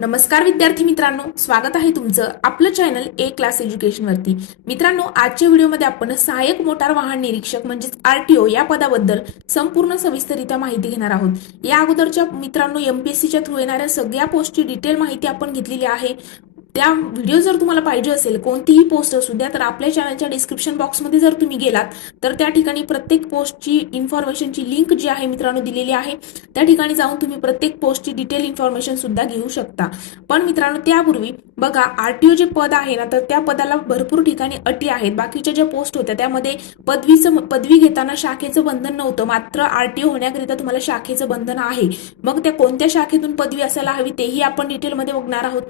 नमस्कार विद्यार्थी मित्रांनो, स्वागत आहे तुमचं आपलं चॅनल ए क्लास एज्युकेशन वरती. मित्रांनो, आजच्या व्हिडिओमध्ये आपण सहाय्यक मोटार वाहन निरीक्षक म्हणजेच आरटीओ या पदाबद्दल संपूर्ण सविस्तररित्या माहिती घेणार आहोत. या अगोदरच्या मित्रांनो एमपीएससीच्या थ्रू येणाऱ्या सगळ्या पोस्टची डिटेल माहिती आपण घेतलेली आहे. त्या व्हिडिओ जर तुम्हाला पाहिजे असेल, कोणतीही पोस्ट असू द्या, तर आपल्या चॅनलच्या डिस्क्रिप्शन बॉक्समध्ये जर तुम्ही गेलात तर त्या ठिकाणी प्रत्येक पोस्टची इन्फॉर्मेशनची लिंक जी आहे मित्रांनो दिलेली आहे. त्या ठिकाणी जाऊन तुम्ही प्रत्येक पोस्टची डिटेल इन्फॉर्मेशन सुद्धा घेऊ शकता. पण मित्रांनो, त्यापूर्वी बघा, आरटीओ जे पद आहे ना, तर त्या पदाला भरपूर ठिकाणी अटी आहेत. बाकीच्या ज्या पोस्ट होत्या त्यामध्ये पदवी घेताना शाखेचं बंधन नव्हतं, मात्र आरटीओ होण्याकरिता तुम्हाला शाखेचं बंधन आहे. मग त्या कोणत्या शाखेतून पदवी असायला हवी तेही आपण डिटेलमध्ये बघणार आहोत.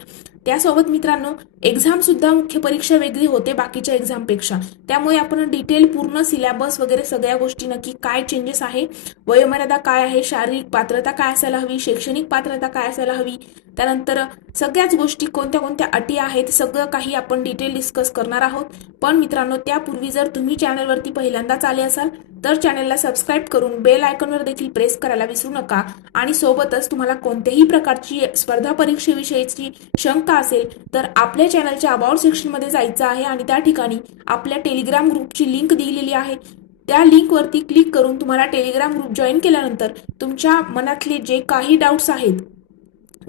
त्यासोबत मित्रांनो, एक्झाम सुद्धा मुख्य परीक्षा वेगळी होते बाकीच्या एक्झामपेक्षा. त्यामुळे आपण डिटेल पूर्ण सिलेबस वगैरे सगळ्या गोष्टी, नक्की काय चेंजेस आहे, वयोमर्यादा काय आहे, शारीरिक पात्रता काय असायला हवी, शैक्षणिक पात्रता काय असायला हवी, त्यानंतर सगळ्याच गोष्टी, कोणत्या कोणत्या अटी आहेत, सगळं काही आपण डिटेल डिस्कस करणार आहोत. पण मित्रांनो, त्यापूर्वी जर तुम्ही चॅनलवरती पहिल्यांदाच आले असाल तर चॅनलला सबस्क्राईब करून बेल आयकॉनवर देखील प्रेस करायला विसरू नका. आणि सोबतच तुम्हाला कोणत्याही प्रकारची स्पर्धा परीक्षेविषयीची शंका असेल तर आपल्या चॅनलच्या अबाउट सेक्शनमध्ये जायचं आहे आणि त्या ठिकाणी आपल्या टेलिग्राम ग्रुपची लिंक दिलेली आहे. त्या लिंकवरती क्लिक करून तुम्हाला टेलिग्राम ग्रुप जॉईन केल्यानंतर तुमच्या मनातले जे काही डाऊट्स आहेत,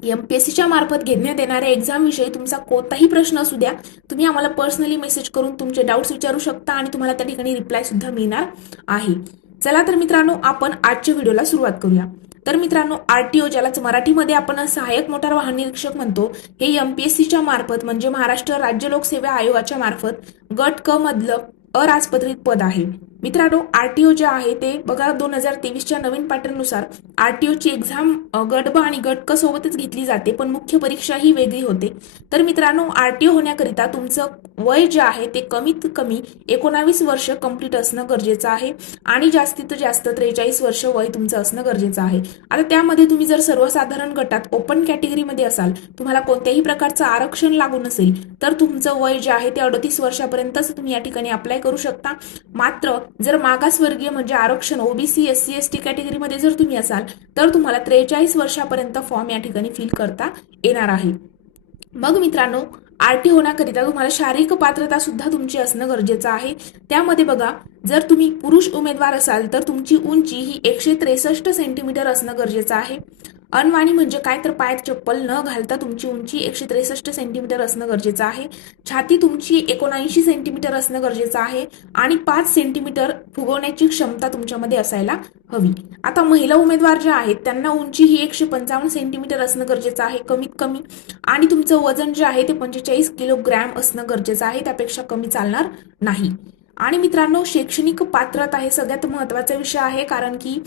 एमपीएससीच्या मार्फत घेण्यात येणाऱ्या एक्झाम विषयी तुमचा कोणताही प्रश्न असू द्या, तुम्ही आम्हाला पर्सनली मेसेज करून तुमचे डाऊट्स विचारू शकता आणि तुम्हाला त्या ठिकाणी रिप्लाय सुद्धा मिळणार आहे. चला तर मित्रांनो, आपण आजच्या व्हिडिओला सुरुवात करूया. तर मित्रांनो, आरटीओ, ज्यालाच मराठीमध्ये आपण सहाय्यक मोटार वाहन निरीक्षक म्हणतो, हे एमपीएससीच्या मार्फत म्हणजे महाराष्ट्र राज्य लोकसेवा आयोगाच्या मार्फत गट क मधलं अराजपत्रित पद आहे. मित्रांनो, आरटीओ जे आहे ते बघा, 2023च्या नवीन पॅटर्ननुसार आरटीओची एक्झाम गट ब आणि गट क सोबतच घेतली जाते, पण मुख्य परीक्षा ही वेगळी होते. तर मित्रांनो, आरटीओ होण्याकरिता तुमचं वय जे आहे ते कमीत कमी 19 वर्ष कंप्लीट असणं गरजेचं आहे आणि जास्तीत जास्त 43 वर्ष वय तुमचं असणं गरजेचं आहे. आता त्यामध्ये तुम्ही जर सर्वसाधारण गटात ओपन कॅटेगरीमध्ये असाल, तुम्हाला कोणत्याही प्रकारचं आरक्षण लागू नसेल, तर तुमचं वय जे आहे ते 38 वर्षापर्यंतच तुम्ही या ठिकाणी अप्लाय करू शकता. मात्र जर मागासवर्गीय म्हणजे आरक्षण ओबीसी, एससी, एसटी कॅटेगरीमध्ये जर तुम्ही असाल तर तुम्हाला 43 वर्षापर्यंत फॉर्म या ठिकाणी फिल करता येणार आहे. मग मित्रांनो, आरटी होण्याकरिता तुम्हाला शारीरिक पात्रता सुद्धा तुमची असणं गरजेचं आहे. त्यामध्ये बघा, जर तुम्ही पुरुष उमेदवार असाल तर तुमची उंची ही 163 सेंटीमीटर असणं गरजेचं आहे. अनवाणी म्हणजे काय, तर पायात चप्पल न घालता तुमची उंची 163 सेंटीमीटर असणं गरजेचं आहे. छाती तुमची 79 सेंटीमीटर असणं गरजेचं आहे आणि 5 सेंटीमीटर फुगवण्याची क्षमता तुमच्यामध्ये असायला हवी. आता महिला उमेदवार ज्या आहेत त्यांना उंची ही 155 सेंटीमीटर असणं गरजेचं आहे कमीत कमी, आणि तुमचं वजन जे आहे ते 45 किलोग्रॅम असणं गरजेचं आहे, त्यापेक्षा कमी चालणार नाही. आणि मित्रांनो, शैक्षणिक पात्रता हे सगळ्यात महत्वाचा विषय आहे, कारण की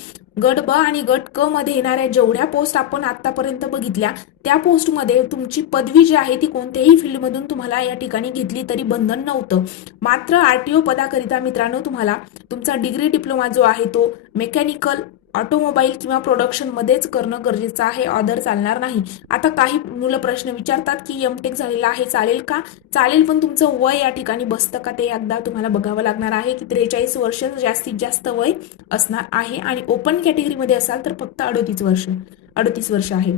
गट ब आणि गट क मध्ये येणाऱ्या जेवढ्या पोस्ट आपण आतापर्यंत बघितल्या त्या पोस्टमध्ये तुमची पदवी जी आहे ती कोणत्याही फील्डमधून तुम्हाला या ठिकाणी घेतली तरी बंधन नव्हतं. मात्र आरटीओ पदाकरिता मित्रांनो, तुम्हाला तुमचा डिग्री डिप्लोमा जो आहे तो मेकॅनिकल, ऑटोमोबाईल किंवा प्रोडक्शन मध्येच करणं गरजेचं आहे, ऑदर चालणार नाही. आता काही मुलं प्रश्न विचारतात की एमटेक झालेला आहे चालेल का? चालेल, पण तुमचं वय या ठिकाणी बसतं का ते एकदा तुम्हाला बघावं लागणार आहे की 43 वर्ष जास्तीत जास्त वय असणार आहे आणि ओपन कॅटेगरीमध्ये असाल तर फक्त 38 वर्ष आहे.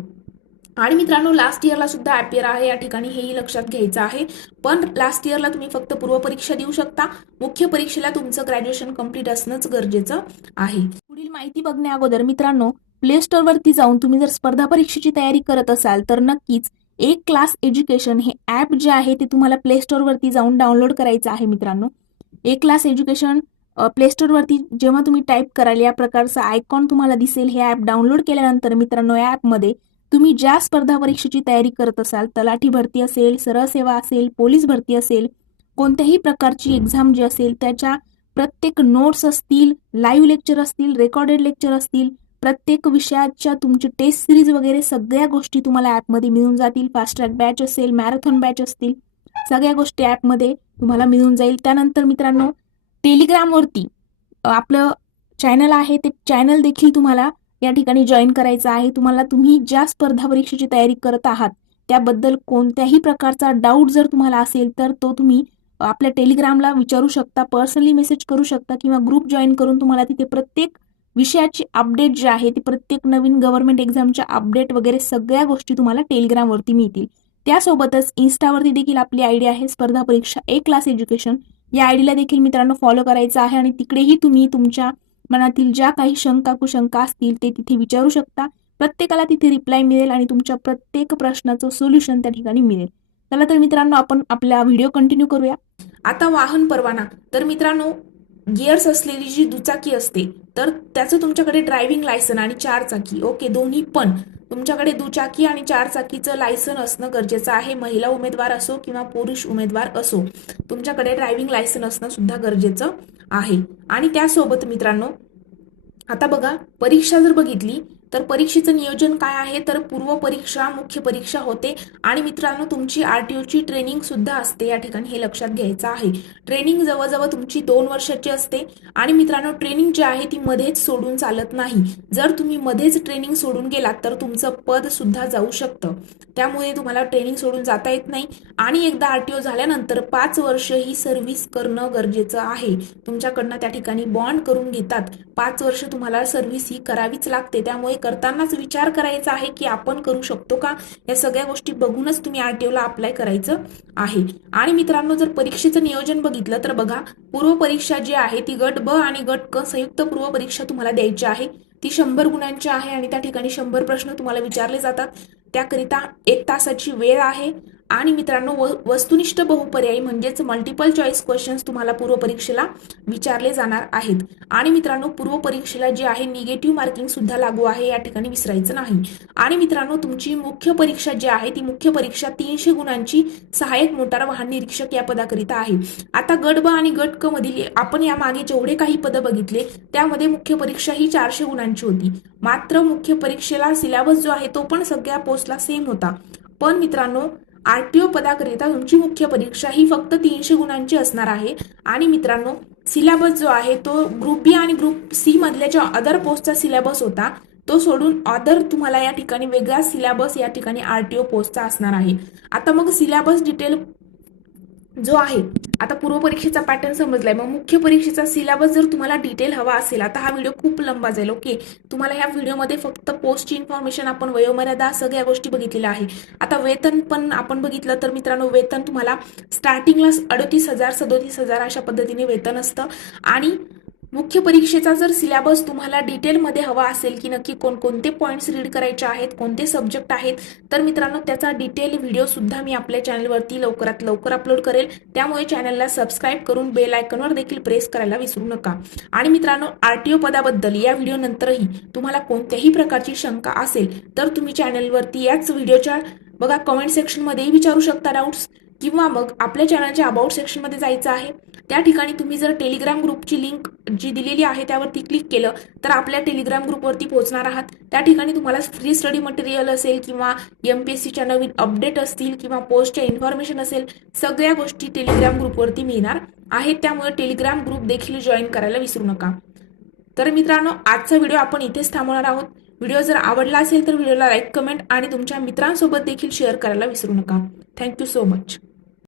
आणि मित्रांनो, लास्ट इयरला सुद्धा अपियर आहे या ठिकाणी, हेही लक्षात घ्यायचं आहे. पण लास्ट इयरला तुम्ही फक्त पूर्व परीक्षा देऊ शकता, मुख्य परीक्षेला तुमचं ग्रॅज्युएशन कंप्लीट असणंच गरजेचं आहे. पुढील माहिती बघण्या अगोदर मित्रांनो, प्ले स्टोअर वरती जाऊन तुम्ही जर स्पर्धा परीक्षेची तयारी करत असाल तर नक्कीच एक क्लास एज्युकेशन हे ऍप जे आहे ते तुम्हाला प्ले स्टोअर वरती जाऊन डाउनलोड करायचं आहे. मित्रांनो, एक क्लास एज्युकेशन प्ले स्टोअर वरती जेव्हा तुम्ही टाईप कराल या प्रकारचा आयकॉन तुम्हाला दिसेल. हे ऍप डाउनलोड केल्यानंतर मित्रांनो, या ऍपमध्ये तुम्ही ज्या स्पर्धा परीक्षेची तयारी करत असाल, तलाठी भरती असेल, सरळ सेवा असेल, पोलीस भरती असेल, कोणत्याही प्रकारची एक्झाम जी असेल त्याच्या प्रत्येक नोट्स असतील, लाईव्ह लेक्चर असतील, रेकॉर्डेड लेक्चर असतील, प्रत्येक विषयाच्या तुमची टेस्ट सिरीज वगैरे सगळ्या गोष्टी तुम्हाला ऍपमध्ये मिळून जातील. फास्ट ट्रॅक बॅच असेल, मॅरेथॉन बॅच असतील, सगळ्या गोष्टी ऍपमध्ये तुम्हाला मिळून जाईल. त्यानंतर मित्रांनो, टेलिग्रामवरती आपलं चॅनल आहे ते चॅनल देखील तुम्हाला या ठिकाणी जॉईन करायचं आहे. तुम्ही ज्या स्पर्धा परीक्षेची तयारी करत आहात त्याबद्दल कोणत्याही प्रकारचा डाऊट जर तुम्हाला असेल तर तो तुम्ही आपल्या टेलिग्रामला विचारू शकता, पर्सनली मेसेज करू शकता किंवा ग्रुप जॉईन करून तुम्हाला तिथे प्रत्येक विषयाची अपडेट जे आहे ती प्रत्येक नवीन गव्हर्नमेंट एक्झामच्या अपडेट वगैरे सगळ्या गोष्टी तुम्हाला टेलिग्रामवरती मिळतील. त्यासोबतच इन्स्टावरती देखील आपली आयडी आहे स्पर्धा परीक्षा ए क्लास एज्युकेशन. या आयडीला देखील मित्रांनो फॉलो करायचं आहे आणि तिकडेही तुम्ही तुमच्या मनातील ज्या काही शंका कुशंका असतील ते तिथे विचारू शकता. प्रत्येकाला तिथे रिप्लाय मिळेल आणि तुमच्या प्रत्येक प्रश्नाचं सोल्युशन त्या ठिकाणी मिळेल. चला तर मित्रांनो आपण आपला व्हिडिओ कंटिन्यू करूया. आता वाहन परवाना. तर मित्रांनो गिअर्स असलेली जी दुचाकी असते तर त्याचं तुमच्याकडे ड्रायव्हिंग लायसन आणि 4 चाकी ओके दोन्ही पण तुमच्याकडे दुचाकी आणि 4 चाकीचं लायसन असणं गरजेचं आहे. महिला उमेदवार असो किंवा पुरुष उमेदवार असो तुमच्याकडे ड्रायव्हिंग लायसन असणं सुद्धा गरजेचं आहे. आणि त्यासोबत मित्रांनो आता बघा परीक्षा जर बघितली तर परीक्षेचं नियोजन काय आहे तर पूर्व परीक्षा मुख्य परीक्षा होते आणि मित्रांनो तुमची आरटीओची ट्रेनिंग सुद्धा असते. या ठिकाणी हे लक्षात घ्यायचं आहे. ट्रेनिंग जवळजवळ तुमची 2 वर्षाची असते आणि मित्रांनो ट्रेनिंग जी आहे ती मध्येच सोडून चालत नाही. जर तुम्ही मध्येच ट्रेनिंग सोडून गेलात तर तुमचं पद सुद्धा जाऊ शकतं. त्यामुळे तुम्हाला ट्रेनिंग सोडून जाता येत नाही आणि एकदा आरटीओ झाल्यानंतर 5 वर्ष ही सर्व्हिस करणं गरजेचं आहे. तुमच्याकडनं त्या ठिकाणी बॉन्ड करून घेतात. 5 वर्ष तुम्हाला सर्व्हिस ही करावीच लागते. त्यामुळे करतानाच विचार करायचा आहे की आपण करू शकतो का. या सगळ्या गोष्टी बघूनच तुम्ही आरटीओला अप्लाय करायचं आहे. आणि मित्रांनो जर परीक्षेचं नियोजन बघितलं तर बघा पूर्व परीक्षा जी आहे ती गट ब आणि गट क संयुक्त पूर्व परीक्षा तुम्हाला द्यायची आहे. ती 100 गुणांची आहे आणि त्या ठिकाणी 100 प्रश्न तुम्हाला विचारले जातात. त्याकरिता 1 तासाची वेळ आहे. आणि मित्रांनो वस्तुनिष्ठ बहुपर्यायी म्हणजेच मल्टिपल चॉईस क्वेश्चन्स तुम्हाला पूर्व परीक्षेला विचारले जाणार आहेत. आणि मित्रांनो पूर्व परीक्षेला जी आहे निगेटिव्ह मार्किंग सुद्धा लागू आहे. या ठिकाणी विसरायचं नाही. आणि मित्रांनो तुमची मुख्य परीक्षा जी आहे ती मुख्य परीक्षा 300 गुणांची सहाय्यक मोटार वाहन निरीक्षक या पदाकरिता आहे. आता गट ब आणि गट क मधील आपण यामागे जेवढे काही पद बघितले त्यामध्ये मुख्य परीक्षा ही 400 गुणांची होती. मात्र मुख्य परीक्षेला सिलेबस जो आहे तो पण सगळ्या पोस्टला सेम होता. पण मित्रांनो आरटीओ पदाकरिता तुमची मुख्य परीक्षा ही फक्त 300 गुणांची असणार आहे. आणि मित्रांनो सिलेबस जो आहे तो ग्रुप बी आणि ग्रुप सी मधल्या ज्या अदर पोस्टचा सिलेबस होता तो सोडून अदर तुम्हाला या ठिकाणी वेगळा सिलेबस या ठिकाणी आरटीओ पोस्टचा असणार आहे. आता मग सिलेबस डिटेल जो आहे आता पूर्व परीक्षेचा पॅटर्न समजलाय. मग मुख्य परीक्षेचा सिलेबस जर तुम्हाला डिटेल हवा असेल आता हा व्हिडिओ खूप लंबा जाईल ओके. तुम्हाला ह्या व्हिडिओमध्ये फक्त पोस्टची इन्फॉर्मेशन आपण वयोमर्यादा सगळ्या गोष्टी बघितलेल्या आहे. आता वेतन पण आपण बघितलं तर मित्रांनो वेतन तुम्हाला स्टार्टिंगला 38,000 37,000 अशा पद्धतीने वेतन असतं. आणि मुख्य परीक्षेचा जर सिलेबस तुम्हाला डिटेलमध्ये हवा असेल की नक्की कोणकोणते पॉईंट्स रीड करायचे आहेत कोणते सब्जेक्ट आहेत तर मित्रांनो त्याचा डिटेल व्हिडिओ सुद्धा मी आपल्या चॅनलवरती लवकरात लवकर अपलोड करेल. त्यामुळे चॅनलला सबस्क्राईब करून बेल आयकॉनवर देखील प्रेस करायला विसरू नका. आणि मित्रांनो आरटीओ पदाबद्दल या व्हिडिओ नंतरही तुम्हाला कोणत्याही प्रकारची शंका असेल तर तुम्ही चॅनलवरती याच व्हिडिओच्या बघा कमेंट सेक्शनमध्येही विचारू शकता डाऊट्स किंवा मग आपल्या चॅनलच्या अबाउट सेक्शनमध्ये जायचं आहे. त्या ठिकाणी तुम्ही जर टेलिग्राम ग्रुपची लिंक जी दिलेली आहे त्यावरती क्लिक केलं तर आपल्या टेलिग्राम ग्रुपवरती पोहोचणार आहात. त्या ठिकाणी तुम्हाला फ्री स्टडी मटेरियल असेल किंवा एमपीएससीच्या नवीन अपडेट असतील किंवा पोस्टच्या इन्फॉर्मेशन असेल सगळ्या गोष्टी टेलिग्राम ग्रुपवरती मिळणार आहेत. त्यामुळे टेलिग्राम ग्रुप देखील जॉईन करायला विसरू नका. तर मित्रांनो आजचा व्हिडिओ आपण इथेच थांबवणार आहोत. व्हिडिओ जर आवडला असेल तर व्हिडिओला लाईक कमेंट आणि तुमच्या मित्रांसोबत देखील शेअर करायला विसरू नका. Thank you so much.